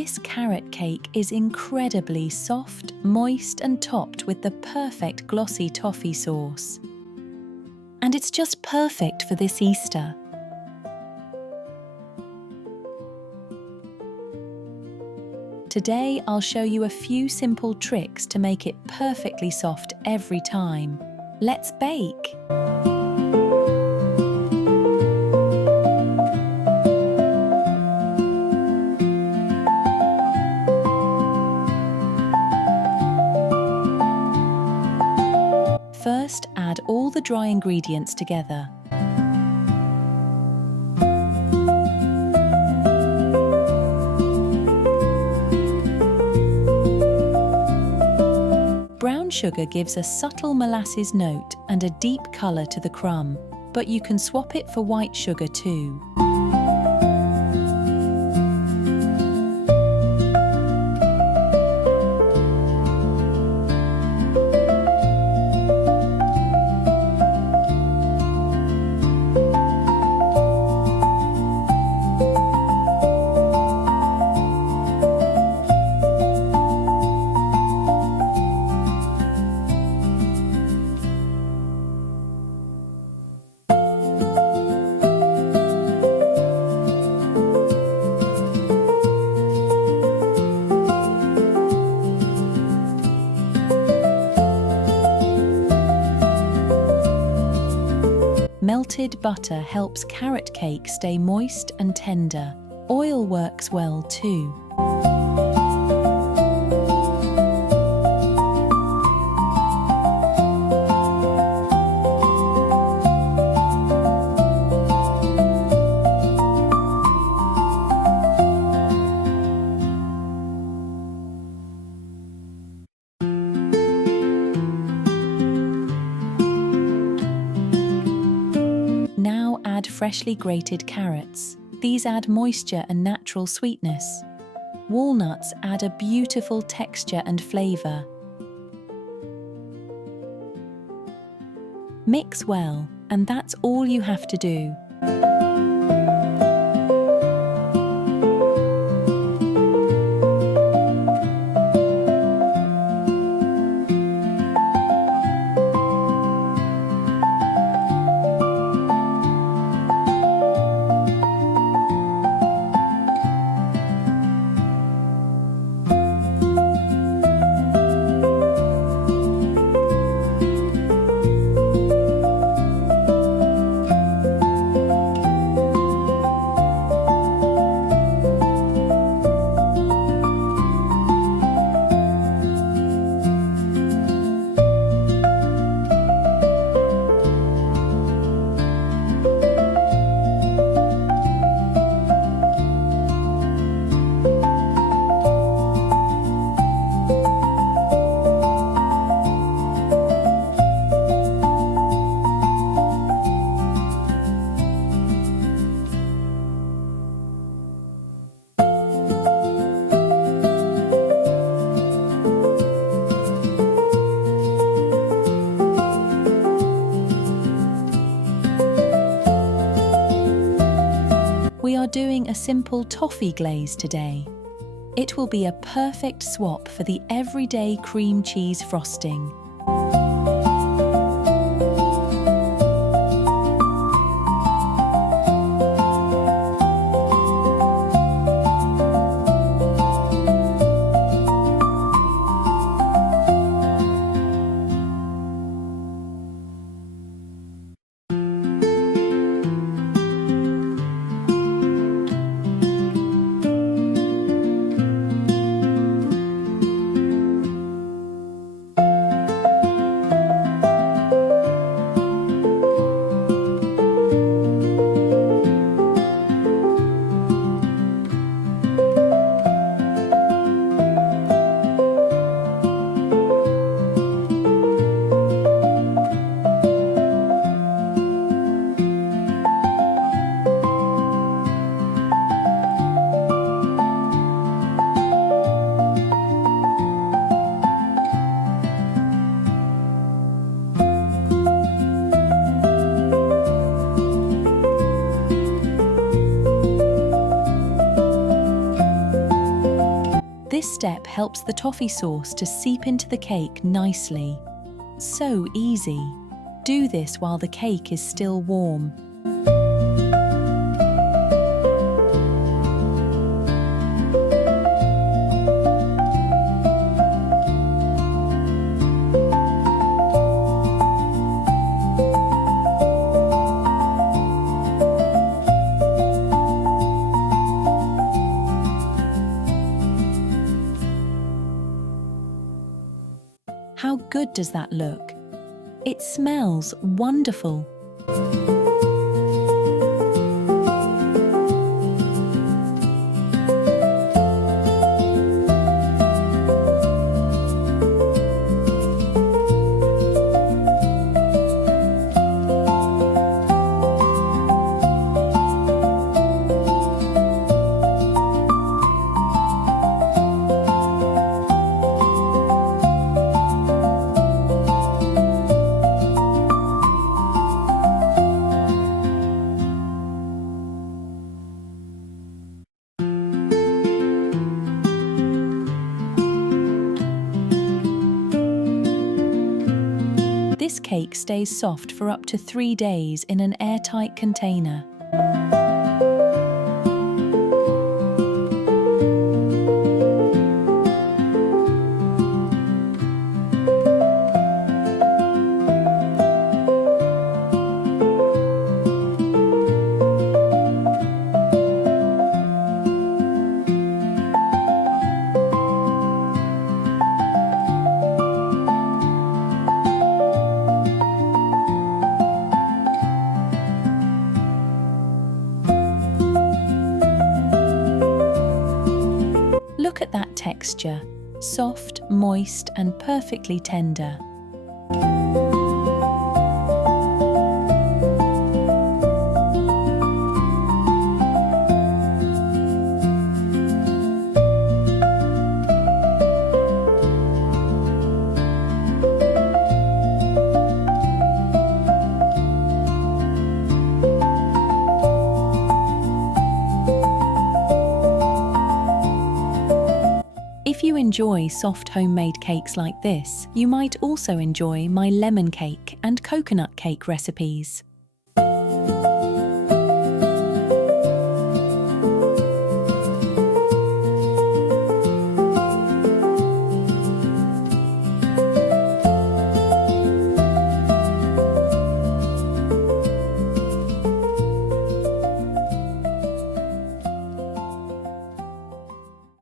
This carrot cake is incredibly soft, moist and topped with the perfect glossy toffee sauce. And it's just perfect for this Easter. Today I'll show you a few simple tricks to make it perfectly soft every time. Let's bake! First, add all the dry ingredients together. Brown sugar gives a subtle molasses note and a deep colour to the crumb, but you can swap it for white sugar too. Melted butter helps carrot cake stay moist and tender. Oil works well too. Now add freshly grated carrots. These add moisture and natural sweetness. Walnuts add a beautiful texture and flavour. Mix well, and that's all you have to do. We are doing a simple toffee glaze today. It will be a perfect swap for the everyday cream cheese frosting. This step helps the toffee sauce to seep into the cake nicely. So easy. Do this while the cake is still warm. How good does that look? It smells wonderful. This cake stays soft for up to 3 days in an airtight container. Look at that texture, soft, moist, and perfectly tender. If you enjoy soft homemade cakes like this, you might also enjoy my lemon cake and coconut cake recipes.